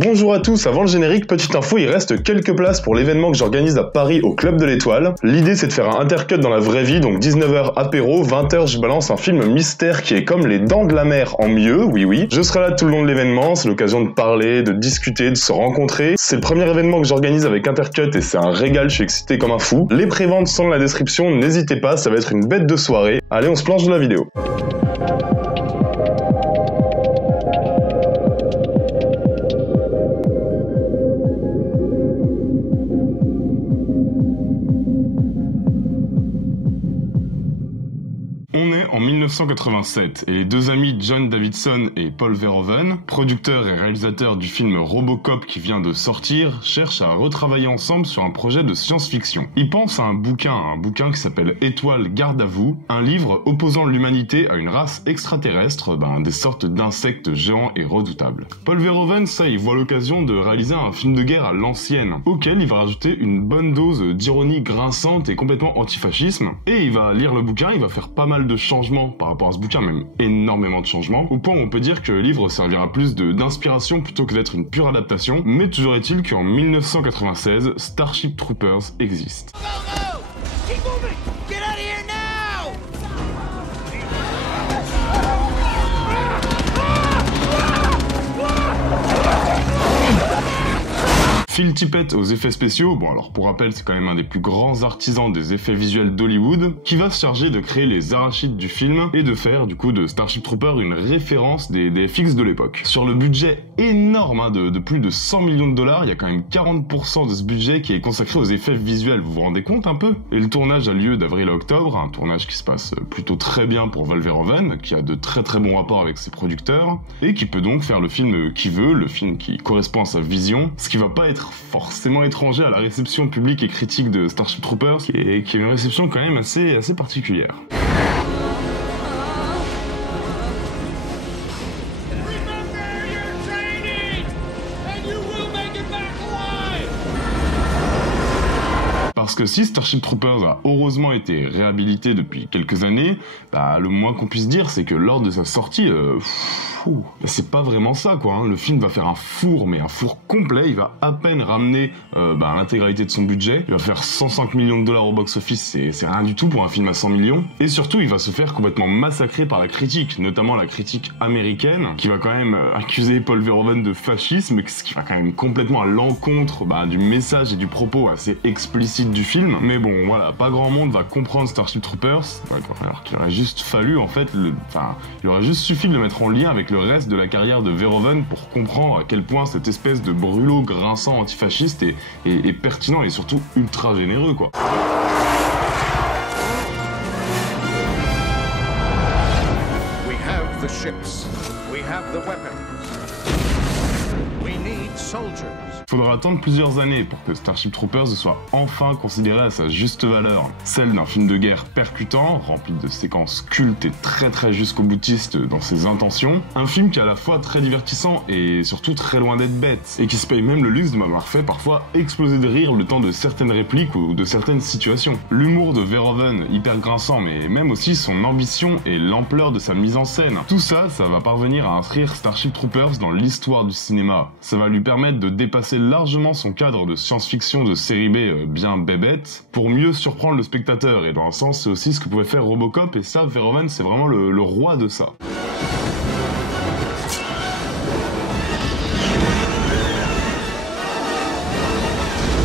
Bonjour à tous, avant le générique, petite info, il reste quelques places pour l'événement que j'organise à Paris au Club de l'Étoile. L'idée c'est de faire un intercut dans la vraie vie, donc 19h apéro, 20h je balance un film mystère qui est comme Les Dents de la Mer en mieux, oui. Je serai là tout le long de l'événement, c'est l'occasion de parler, de discuter, de se rencontrer. C'est le premier événement que j'organise avec Intercut et c'est un régal, je suis excité comme un fou. Les préventes sont dans la description, n'hésitez pas, ça va être une bête de soirée. Allez, on se plonge dans la vidéo. On est en 1987 et les deux amis John Davidson et Paul Verhoeven, producteurs et réalisateurs du film Robocop qui vient de sortir, cherchent à retravailler ensemble sur un projet de science-fiction. Ils pensent à un bouquin qui s'appelle Étoile, garde à vous, un livre opposant l'humanité à une race extraterrestre, des sortes d'insectes géants et redoutables. Paul Verhoeven, il voit l'occasion de réaliser un film de guerre à l'ancienne, auquel il va rajouter une bonne dose d'ironie grinçante et complètement antifascisme, et il va lire le bouquin, il va faire pas mal de changements par rapport à ce bouquin, même énormément de changements, au point où on peut dire que le livre servira plus d'inspiration plutôt que d'être une pure adaptation, mais toujours est-il qu'en 1996, Starship Troopers existe. Phil Tippett aux effets spéciaux, alors pour rappel c'est quand même un des plus grands artisans des effets visuels d'Hollywood, qui va se charger de créer les arachides du film et de faire du coup de Starship Troopers une référence des FX de l'époque. Sur le budget énorme de plus de 100 millions de dollars, il y a quand même 40% de ce budget qui est consacré aux effets visuels, vous vous rendez compte un peu? Et le tournage a lieu d'avril à octobre, un tournage qui se passe plutôt très bien pour Paul Verhoeven, qui a de très bons rapports avec ses producteurs, et qui peut donc faire le film qu'il veut, le film qui correspond à sa vision, ce qui va pas être forcément étranger à la réception publique et critique de Starship Troopers, qui est une réception quand même assez particulière. Parce que si Starship Troopers a heureusement été réhabilité depuis quelques années, le moins qu'on puisse dire c'est que lors de sa sortie, c'est pas vraiment ça quoi. Le film va faire un four, mais un four complet, il va à peine ramener l'intégralité de son budget, il va faire 105 millions de dollars au box-office, c'est rien du tout pour un film à 100 millions, et surtout il va se faire complètement massacrer par la critique, notamment la critique américaine, qui va quand même accuser Paul Verhoeven de fascisme, ce qui va quand même complètement à l'encontre du message et du propos assez explicite du film. Mais bon voilà, pas grand monde va comprendre Starship Troopers, alors qu'il aurait juste fallu en fait, il aurait juste suffi de le mettre en lien avec le reste de la carrière de Verhoeven pour comprendre à quel point cette espèce de brûlot grinçant antifasciste est pertinent et surtout ultra généreux quoi. We have the ships, we have the weapons, we need soldiers. Faudra attendre plusieurs années pour que Starship Troopers soit enfin considéré à sa juste valeur, celle d'un film de guerre percutant, rempli de séquences cultes et très jusqu'au boutiste dans ses intentions, un film qui est à la fois très divertissant et surtout très loin d'être bête, et qui se paye même le luxe de m'avoir fait parfois exploser de rire le temps de certaines répliques ou de certaines situations. L'humour de Verhoeven, hyper grinçant, mais même aussi son ambition et l'ampleur de sa mise en scène, tout ça va parvenir à inscrire Starship Troopers dans l'histoire du cinéma. Ça va lui permettre de dépasser largement son cadre de science-fiction de série B bien bébête, pour mieux surprendre le spectateur, et dans un sens c'est aussi ce que pouvait faire Robocop, et ça Verhoeven c'est vraiment le roi de ça.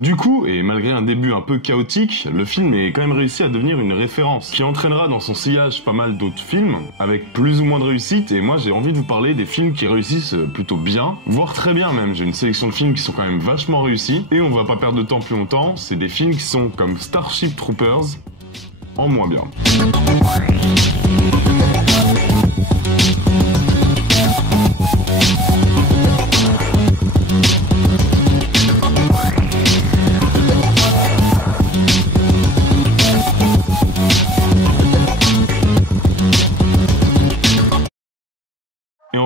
Du coup, et malgré un début un peu chaotique, le film est quand même réussi à devenir une référence, qui entraînera dans son sillage pas mal d'autres films, avec plus ou moins de réussite, et moi j'ai envie de vous parler des films qui réussissent plutôt bien, voire très bien même. J'ai une sélection de films qui sont quand même vachement réussis, et on va pas perdre de temps plus longtemps, c'est des films qui sont comme Starship Troopers, en moins bien.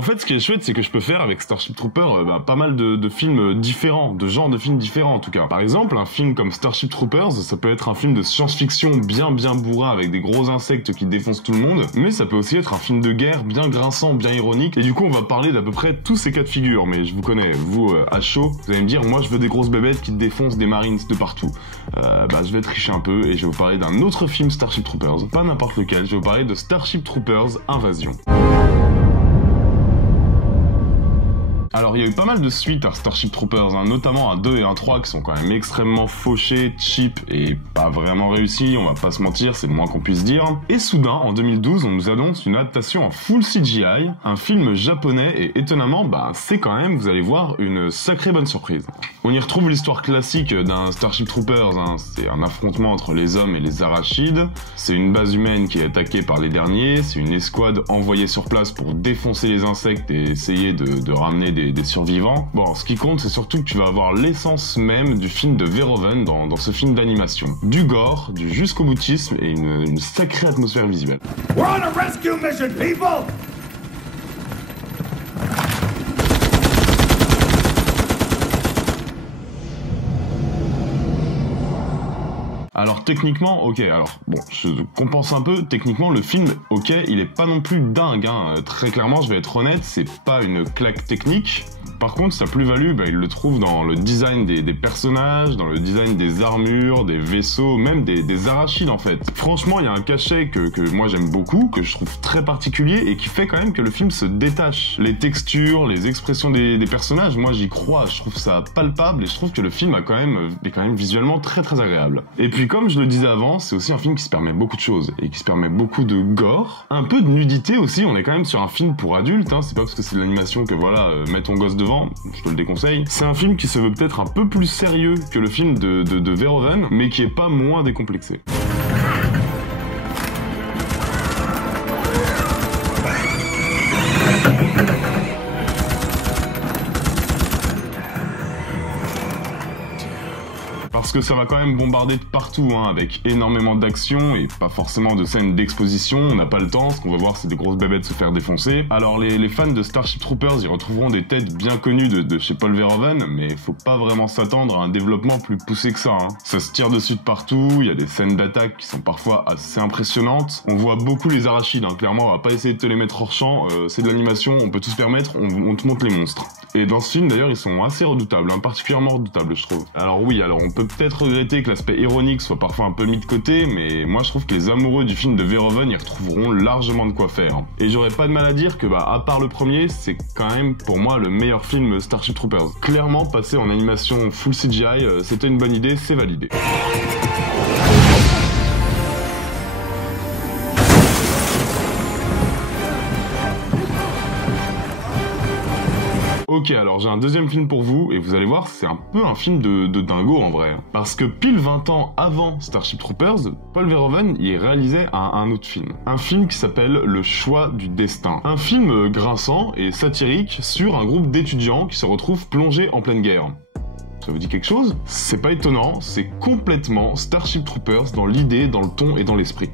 fait, ce qui est chouette, c'est que je peux faire avec Starship Troopers pas mal de films différents, de genres de films différents en tout cas. Par exemple, un film comme Starship Troopers, ça peut être un film de science-fiction bien bourrin avec des gros insectes qui défoncent tout le monde, mais ça peut aussi être un film de guerre bien grinçant, bien ironique, et du coup on va parler d'à peu près tous ces cas de figure, mais je vous connais, vous, à chaud, vous allez me dire, moi je veux des grosses bébêtes qui défoncent des Marines de partout. Je vais tricher un peu et je vais vous parler d'un autre film Starship Troopers, pas n'importe lequel, je vais vous parler de Starship Troopers Invasion. Alors il y a eu pas mal de suites à Starship Troopers, notamment un 2 et un 3 qui sont quand même extrêmement fauchés, cheap et pas vraiment réussis, on va pas se mentir, c'est le moins qu'on puisse dire. Et soudain, en 2012, on nous annonce une adaptation en full CGI, un film japonais et étonnamment, c'est quand même, vous allez voir, une sacrée bonne surprise. On y retrouve l'histoire classique d'un Starship Troopers, c'est un affrontement entre les hommes et les arachides, c'est une base humaine qui est attaquée par les derniers, c'est une escouade envoyée sur place pour défoncer les insectes et essayer de ramener des survivants. Bon, ce qui compte, c'est surtout que tu vas avoir l'essence même du film de Verhoeven dans ce film d'animation. Du gore, du jusqu'au boutisme et une sacrée atmosphère visuelle. We're on a rescue mission, people! Alors techniquement, ok, je compense un peu, techniquement le film, ok, il est pas non plus dingue, très clairement je vais être honnête, c'est pas une claque technique. Par contre, sa plus-value, il le trouve dans le design des personnages, dans le design des armures, des vaisseaux, même des arachides en fait. Franchement, il y a un cachet que moi j'aime beaucoup, que je trouve très particulier et qui fait quand même que le film se détache. Les textures, les expressions des personnages, moi j'y crois, je trouve ça palpable et je trouve que le film est quand même visuellement très agréable. Et puis comme je le disais avant, c'est aussi un film qui se permet beaucoup de choses et qui se permet beaucoup de gore, un peu de nudité aussi, on est quand même sur un film pour adultes, c'est pas parce que c'est de l'animation que voilà, mets ton gosse devant, je te le déconseille. C'est un film qui se veut peut-être un peu plus sérieux que le film de Verhoeven, mais qui est pas moins décomplexé. Parce que ça va quand même bombarder de partout, avec énormément d'action et pas forcément de scènes d'exposition, on n'a pas le temps, ce qu'on va voir c'est des grosses bébêtes se faire défoncer. Alors les fans de Starship Troopers y retrouveront des têtes bien connues de chez Paul Verhoeven, mais faut pas vraiment s'attendre à un développement plus poussé que ça. Ça se tire dessus de partout, il y a des scènes d'attaque qui sont parfois assez impressionnantes, on voit beaucoup les arachides, clairement on va pas essayer de te les mettre hors champ, c'est de l'animation, on peut tout se permettre, on te montre les monstres. Et dans ce film d'ailleurs ils sont assez redoutables, particulièrement redoutables je trouve. Alors oui, on peut peut-être regretter que l'aspect ironique soit parfois un peu mis de côté, mais moi je trouve que les amoureux du film de Verhoeven y retrouveront largement de quoi faire. Et j'aurais pas de mal à dire que à part le premier, c'est quand même pour moi le meilleur film Starship Troopers. Clairement, passer en animation full CGI, c'était une bonne idée, c'est validé. Ok, alors j'ai un deuxième film pour vous, et vous allez voir, c'est un peu un film de dingo en vrai. Parce que pile 20 ans avant Starship Troopers, Paul Verhoeven y réalisait un autre film. Un film qui s'appelle Le Choix du Destin. Un film grinçant et satirique sur un groupe d'étudiants qui se retrouvent plongés en pleine guerre. Ça vous dit quelque chose? C'est pas étonnant, c'est complètement Starship Troopers dans l'idée, dans le ton et dans l'esprit.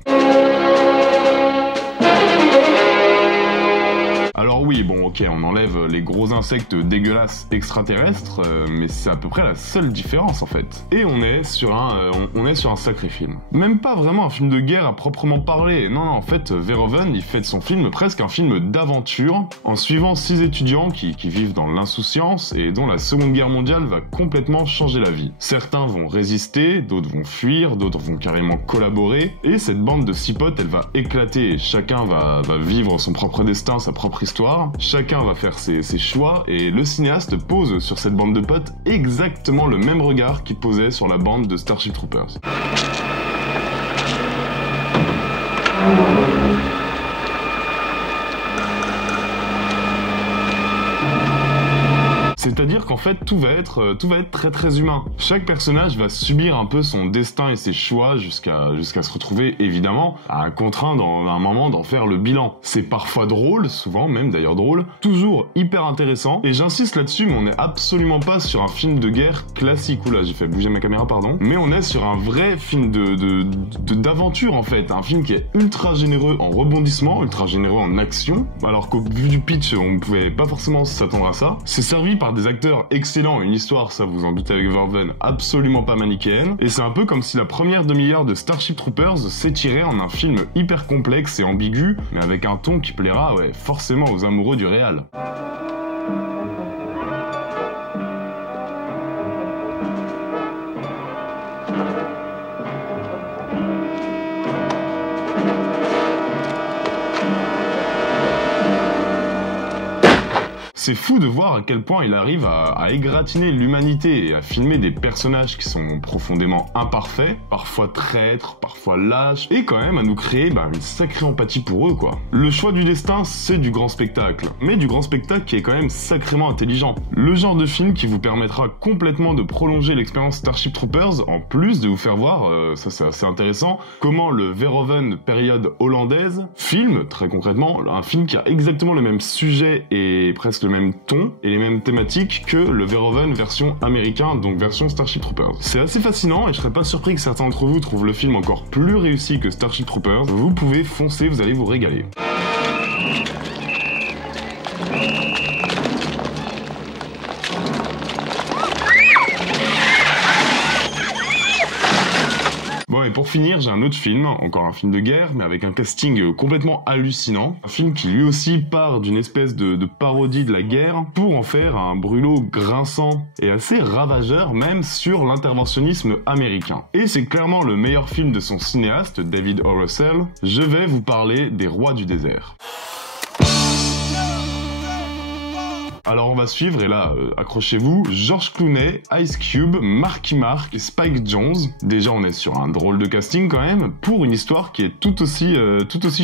Alors oui, bon ok, on enlève les gros insectes dégueulasses extraterrestres, mais c'est à peu près la seule différence en fait. Et on est sur un sacré film. Même pas vraiment un film de guerre à proprement parler, non, en fait, Verhoeven, il fait de son film presque un film d'aventure, en suivant 6 étudiants qui vivent dans l'insouciance et dont la Seconde Guerre mondiale va complètement changer la vie. Certains vont résister, d'autres vont fuir, d'autres vont carrément collaborer, et cette bande de 6 potes, elle va éclater, et chacun va vivre son propre destin, sa propre histoire, chacun va faire ses choix et le cinéaste pose sur cette bande de potes exactement le même regard qu'il posait sur la bande de Starship Troopers. C'est C'est-à-dire qu'en fait, tout va être très très humain. Chaque personnage va subir un peu son destin et ses choix jusqu'à se retrouver, évidemment, contraint dans un moment d'en faire le bilan. C'est parfois drôle, souvent même d'ailleurs drôle, toujours hyper intéressant, et j'insiste là-dessus, mais on n'est absolument pas sur un film de guerre classique. Oula, j'ai fait bouger ma caméra, pardon. Mais on est sur un vrai film d'aventure, en fait. Un film qui est ultra généreux en rebondissement, ultra généreux en action, alors qu'au vu du pitch, on ne pouvait pas forcément s'attendre à ça. C'est servi par des acteurs excellents, une histoire, ça vous en doutez avec Verhoeven, absolument pas manichéenne, et c'est un peu comme si la première demi-heure de Starship Troopers s'étirait en un film hyper complexe et ambigu, mais avec un ton qui plaira, ouais, forcément aux amoureux du réal. C'est fou de voir à quel point il arrive à égratigner l'humanité et à filmer des personnages qui sont profondément imparfaits, parfois traîtres, parfois lâches, et quand même à nous créer une sacrée empathie pour eux, quoi. Le choix du destin, c'est du grand spectacle, mais du grand spectacle qui est quand même sacrément intelligent. Le genre de film qui vous permettra complètement de prolonger l'expérience Starship Troopers, en plus de vous faire voir, ça c'est assez intéressant, comment le Verhoeven période hollandaise filme, très concrètement, un film qui a exactement le même sujet et presque le même ton et les mêmes thématiques que le Verhoeven version américain, donc version Starship Troopers. C'est assez fascinant et je serais pas surpris que certains d'entre vous trouvent le film encore plus réussi que Starship Troopers. Vous pouvez foncer, vous allez vous régaler. Bon, et pour finir, j'ai un autre film, encore un film de guerre, mais avec un casting complètement hallucinant. Un film qui lui aussi part d'une espèce de parodie de la guerre pour en faire un brûlot grinçant et assez ravageur même sur l'interventionnisme américain. Et c'est clairement le meilleur film de son cinéaste, David O. Russell. Je vais vous parler des Rois du désert. Alors on va suivre, et là, accrochez-vous, George Clooney, Ice Cube, Marky Mark et Spike Jonze. Déjà on est sur un drôle de casting quand même, pour une histoire qui est tout aussi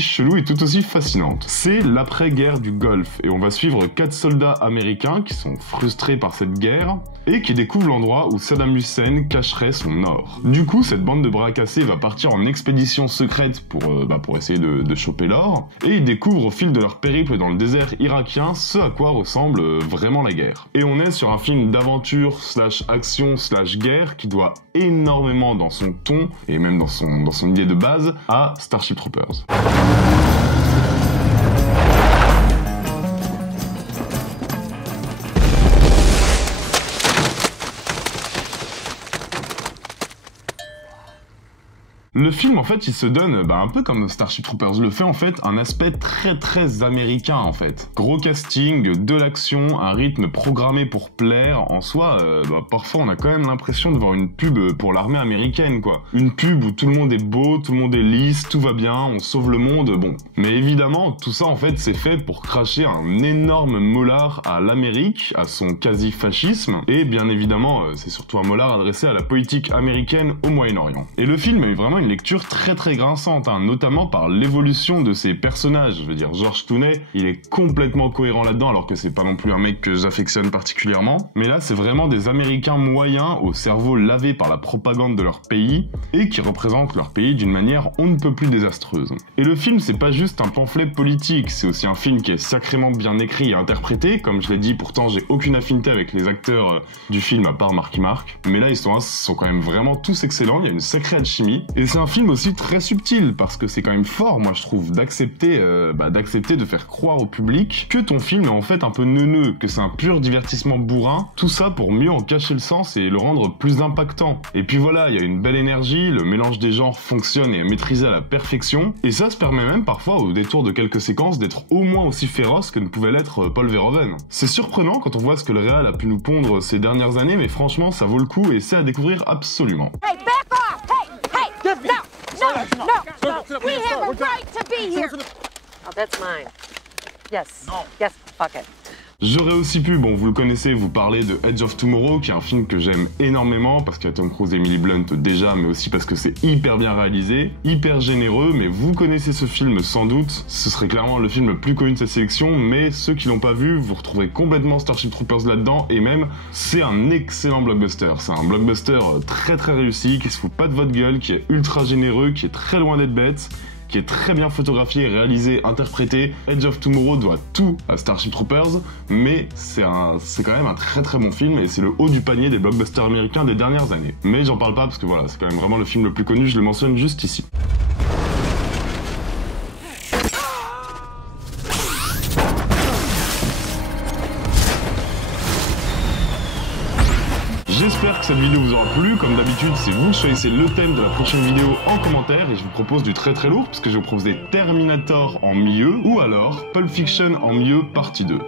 chelou et tout aussi fascinante. C'est l'après-guerre du Golfe, et on va suivre 4 soldats américains qui sont frustrés par cette guerre, et qui découvrent l'endroit où Saddam Hussein cacherait son or. Du coup, cette bande de bras cassés va partir en expédition secrète pour essayer de choper l'or, et ils découvrent au fil de leur périple dans le désert irakien ce à quoi ressemble vraiment la guerre. Et on est sur un film d'aventure / action / guerre qui doit énormément dans son ton et même dans son idée de base à Starship Troopers. Le film, en fait, il se donne, un peu comme Starship Troopers le fait, en fait, un aspect très très américain, en fait. Gros casting, de l'action, un rythme programmé pour plaire. En soi, parfois, on a quand même l'impression de voir une pub pour l'armée américaine, quoi. Une pub où tout le monde est beau, tout le monde est lisse, tout va bien, on sauve le monde, bon. Mais évidemment, tout ça, en fait, c'est fait pour cracher un énorme molar à l'Amérique, à son quasi-fascisme, et bien évidemment, c'est surtout un molar adressé à la politique américaine au Moyen-Orient. Et le film est vraiment une lecture très très grinçante, notamment par l'évolution de ses personnages. Je veux dire, George Clooney, il est complètement cohérent là-dedans, alors que c'est pas non plus un mec que j'affectionne particulièrement. Mais là, c'est vraiment des Américains moyens, au cerveau lavé par la propagande de leur pays, et qui représentent leur pays d'une manière on ne peut plus désastreuse. Et le film, c'est pas juste un pamphlet politique, c'est aussi un film qui est sacrément bien écrit et interprété. Comme je l'ai dit, pourtant, j'ai aucune affinité avec les acteurs du film, à part Marky Mark. Mais là, ils sont quand même vraiment tous excellents, il y a une sacrée alchimie. Et c'est un film aussi très subtil, parce que c'est quand même fort, moi je trouve, d'accepter de faire croire au public que ton film est en fait un peu neuneux, que c'est un pur divertissement bourrin, tout ça pour mieux en cacher le sens et le rendre plus impactant. Et puis voilà, il y a une belle énergie, le mélange des genres fonctionne et est maîtrisé à la perfection, et ça se permet même parfois, au détour de quelques séquences, d'être au moins aussi féroce que ne pouvait l'être Paul Verhoeven. C'est surprenant quand on voit ce que le réal a pu nous pondre ces dernières années, mais franchement ça vaut le coup et c'est à découvrir absolument. Hey, back off! Hey, no! We have a right to be here! Oh, that's mine. Yes. No. Yes, fuck it. J'aurais aussi pu, bon vous le connaissez, vous parler de Edge of Tomorrow, qui est un film que j'aime énormément, parce qu'il y a Tom Cruise et Emily Blunt déjà, mais aussi parce que c'est hyper bien réalisé, hyper généreux, mais vous connaissez ce film sans doute, ce serait clairement le film le plus connu de cette sélection, mais ceux qui l'ont pas vu, vous retrouverez complètement Starship Troopers là-dedans, et même, c'est un excellent blockbuster. C'est un blockbuster très très réussi, qui se fout pas de votre gueule, qui est ultra généreux, qui est très loin d'être bête, qui est très bien photographié, réalisé, interprété. Edge of Tomorrow doit tout à Starship Troopers, mais c'est quand même un très très bon film et c'est le haut du panier des blockbusters américains des dernières années. Mais j'en parle pas parce que voilà, c'est quand même vraiment le film le plus connu, je le mentionne juste ici. J'espère que cette vidéo vous aura plu, comme d'habitude c'est vous qui choisissez le thème de la prochaine vidéo en commentaire et je vous propose du très très lourd parce que je vais vous proposer Terminator en mieux ou alors Pulp Fiction en mieux partie 2.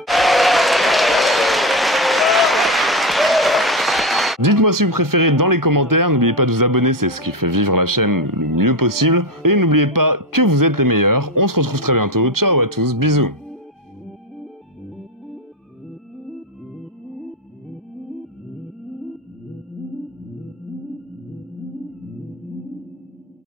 Dites-moi si vous préférez dans les commentaires, n'oubliez pas de vous abonner, c'est ce qui fait vivre la chaîne le mieux possible. Et n'oubliez pas que vous êtes les meilleurs, on se retrouve très bientôt, ciao à tous, bisous.